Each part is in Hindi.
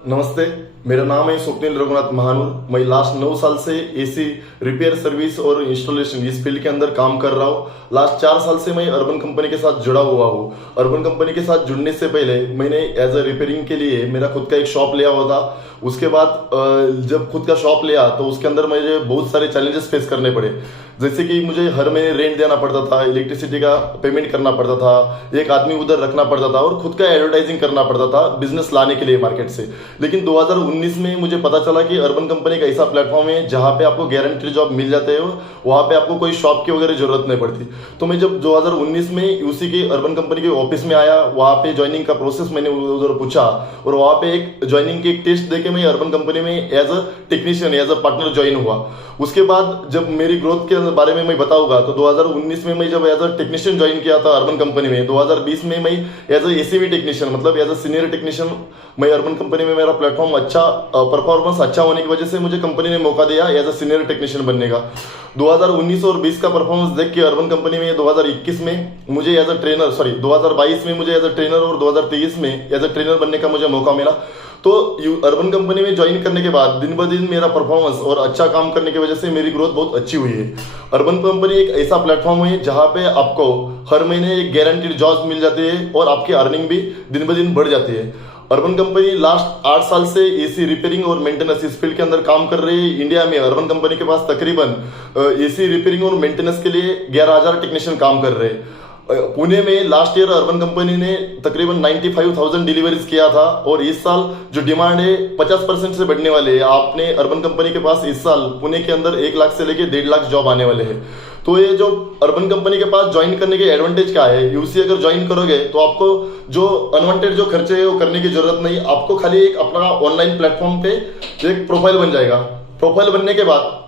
नमस्ते, मेरा नाम है स्वप्निल रघुनाथ महानूर। मैं लास्ट 9 साल से एसी रिपेयर सर्विस और इंस्टॉलेशन इस फील्ड के अंदर काम कर रहा हूँ। लास्ट 4 साल से मैं अर्बन कंपनी के साथ जुड़ा हुआ हूँ। अर्बन कंपनी के साथ जुड़ने से पहले मैंने एज अ रिपेयरिंग के लिए मेरा खुद का एक शॉप लिया हुआ था। उसके बाद जब खुद का शॉप लिया तो उसके अंदर मुझे बहुत सारे चैलेंजेस फेस करने पड़े, जैसे कि मुझे हर महीने रेंट देना पड़ता था, इलेक्ट्रिसिटी का पेमेंट करना पड़ता था, एक आदमी उधर रखना पड़ता था और खुद का एडवर्टाइजिंग करना पड़ता था बिजनेस लाने के लिए मार्केट से। लेकिन 2019 में मुझे पता चला कि अर्बन कंपनी एक ऐसा प्लेटफॉर्म है जहां पे आपको गारंटी जॉब मिल जाते हैं, वहां पे आपको कोई शॉप की वगैरह जरूरत नहीं पड़ती। तो मैं जब 2019 में यूसी के अर्बन कंपनी के ऑफिस में आया, वहां पे ज्वाइनिंग का प्रोसेस मैंने उधर पूछा और वहां पे एक ज्वाइनिंग की एक टेस्ट देके मैं अर्बन कंपनी में as a technician as a partner join हुआ। उसके बाद जब मेरी ग्रोथ के बारे में मैं बताऊंगा तो 2019 में मैं जब एज अ टेक्नीशियन ज्वाइन किया था अर्बन कंपनी में, 2020 में मैं एज अ एसीवी टेक्नीशियन मतलब एज अ सीनियर टेक्नीशियन मैं अर्बन कंपनी में, मेरा प्लेटफॉर्म अच्छा परफॉर्मेंस अच्छा होने की वजह से मुझे कंपनी ने मौका दिया एज अ सीनियर टेक्नीशियन बनने का। 2019 और 20 का परफॉर्मेंस देख के अर्बन कंपनी में 2021 में मुझे एज अ ट्रेनर 2022 में मुझे एज अ ट्रेनर और 2023 में एज अ ट्रेनर बनने का मुझे मौका मिला। तो अर्बन कंपनी में ज्वाइन करने के बाद दिन ब दिन मेरा परफॉर्मेंस और अच्छा काम करने की वजह से मेरी ग्रोथ बहुत अच्छी हुई है। अर्बन कंपनी एक ऐसा प्लेटफॉर्म है जहां पे आपको हर महीने एक गारंटीड जॉब मिल जाती है और आपकी अर्निंग भी दिन ब दिन बढ़ जाती है। अर्बन कंपनी लास्ट 8 साल से एसी रिपेयरिंग और मेंटेनेंस इस फील्ड के अंदर काम कर रही है। इंडिया में अर्बन कंपनी के पास तकरीबन एसी रिपेयरिंग और मेंटेनेंस के लिए 11,000 टेक्नीशियन काम कर रहे हैं। पुणे में लास्ट ईयर अर्बन कंपनी ने तकरीबन 95,000 डिलीवरीज किया था और इस साल जो डिमांड है 50% से बढ़ने वाले है। आपने अर्बन कंपनी के पास इस साल पुणे के अंदर 1 लाख से लेके 1.5 लाख जॉब आने वाले हैं। तो ये जो अर्बन कंपनी के पास ज्वाइन करने के एडवांटेज क्या है, यूसी अगर ज्वाइन करोगे तो आपको जो अनवांटेड जो खर्चे है वो करने की जरूरत नहीं। आपको खाली एक अपना ऑनलाइन प्लेटफॉर्म पे एक प्रोफाइल बन जाएगा। प्रोफाइल बनने के बाद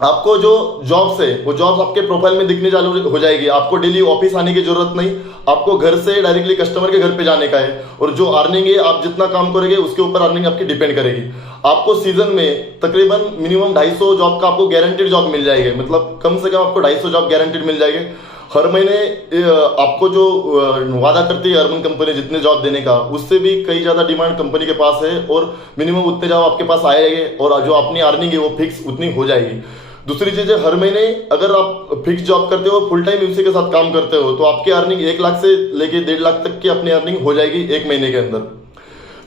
आपको जो जॉब्स है वो जॉब्स आपके प्रोफाइल में दिखने चालू हो जाएगी। आपको डेली ऑफिस आने की जरूरत नहीं, आपको घर से डायरेक्टली कस्टमर के घर पे जाने का है और जो अर्निंग है आप जितना काम करोगे उसके ऊपर अर्निंग आपकी डिपेंड करेगी। आपको सीजन में तकरीबन मिनिमम 250 जॉब का आपको गारंटेड जॉब मिल जाएगी, मतलब कम से कम आपको 250 जॉब गारंटेड मिल जाएंगे। हर महीने आपको जो वादा करती है अर्बन कंपनी जितने जॉब देने का, उससे भी कई ज्यादा डिमांड कंपनी के पास है और मिनिमम उतने जॉब आपके पास आएंगे और जो अपनी अर्निंग है वो फिक्स उतनी हो जाएगी। दूसरी चीज है, हर महीने अगर आप फिक्स जॉब करते हो, फुल टाइम यूसी के साथ काम करते हो तो आपकी अर्निंग 1 लाख से लेके 1.5 लाख तक की अपनी अर्निंग हो जाएगी 1 महीने के अंदर।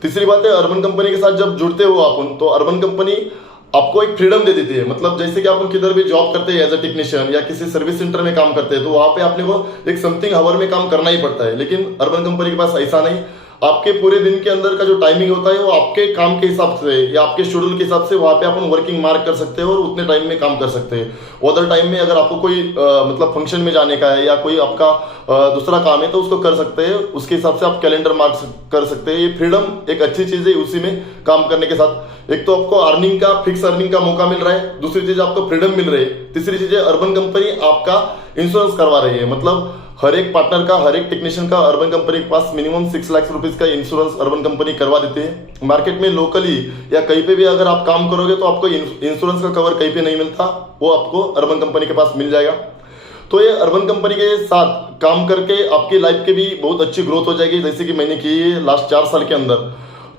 तीसरी बात है, अर्बन कंपनी के साथ जब जुड़ते हो अपन तो अर्बन कंपनी आपको एक फ्रीडम दे देती है। मतलब जैसे कि अपन किधर भी जॉब करते हैं एज अ टेक्नीशियन या किसी सर्विस सेंटर में काम करते हैं तो वहां पे आपने को एक समथिंग आवर में काम करना ही पड़ता है। लेकिन अर्बन कंपनी के पास ऐसा नहीं, आपके पूरे दिन के अंदर का जो टाइमिंग होता है वो आपके काम के हिसाब से या आपके शेड्यूल के हिसाब से वहां पे अपन वर्किंग मार्क कर सकते हैं और उतने टाइम में काम कर सकते हैं। अदर टाइम में अगर आपको कोई मतलब फंक्शन में जाने का है या कोई आपका दूसरा काम है तो उसको कर सकते हैं, उसके हिसाब से आप कैलेंडर मार्क कर सकते हैं। ये फ्रीडम एक अच्छी चीज है उसी में काम करने के साथ। एक तो आपको अर्निंग का फिक्स अर्निंग का मौका मिल रहा है, दूसरी चीज आपको फ्रीडम मिल रही है, तीसरी चीज है अर्बन कंपनी आपका इंश्योरेंस करवा रही है। मतलब हर एक पार्टनर का, हर एक टेक्नीशियन का अर्बन कंपनी के पास मिनिमम 6 लाख रुपीज का इंश्योरेंस अर्बन कंपनी करवा देते हैं। मार्केट में लोकली या कहीं पे भी अगर आप काम करोगे तो आपको इंश्योरेंस का कवर कहीं पे नहीं मिलता, वो आपको अर्बन कंपनी के पास मिल जाएगा। तो ये अर्बन कंपनी के साथ काम करके आपकी लाइफ के भी बहुत अच्छी ग्रोथ हो जाएगी, जैसे कि मैंने की है लास्ट 4 साल के अंदर।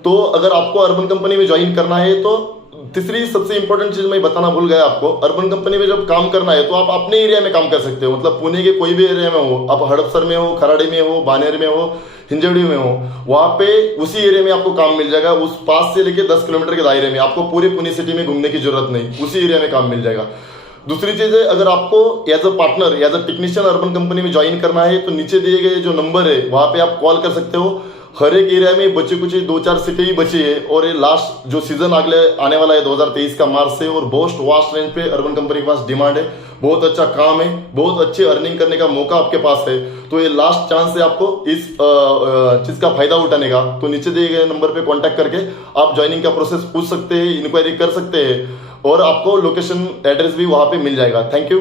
तो अगर आपको अर्बन कंपनी में ज्वाइन करना है तो तीसरी सबसे इंपॉर्टेंट चीज मैं बताना भूल गया आपको, अर्बन कंपनी में जब काम करना है तो आप अपने एरिया में काम कर सकते हो। मतलब पुणे के कोई भी एरिया में हो, आप हड़पसर में हो, खराड़ी में हो, बानेर में हो, हिंजवड़ी में हो, वहां पे उसी एरिया में आपको काम मिल जाएगा। उस 5 से लेके 10 किलोमीटर के दायरे में आपको पूरे पुणे सिटी में घूमने की जरूरत नहीं, उसी एरिया में काम मिल जाएगा। दूसरी चीज है, अगर आपको as a partner as a technician Urban Company में ज्वाइन करना है तो नीचे दिए गए जो नंबर है वहां पे आप कॉल कर सकते हो। हर एक एरिया में बचे कुछ 2-4 सिटी ही बची है और ये लास्ट जो सीजन अगले आने वाला है 2023 का मार्च से, और बहुत वास्ट रेंज पे अर्बन कंपनी के पास डिमांड है, बहुत अच्छा काम है, बहुत अच्छे अर्निंग करने का मौका आपके पास है। तो ये लास्ट चांस है आपको इस चीज का फायदा उठाने का। तो नीचे दिए गए नंबर पे कांटेक्ट करके आप ज्वाइनिंग का प्रोसेस पूछ सकते हैं, इंक्वायरी कर सकते हैं और आपको लोकेशन एड्रेस भी वहां पे मिल जाएगा। Thank you.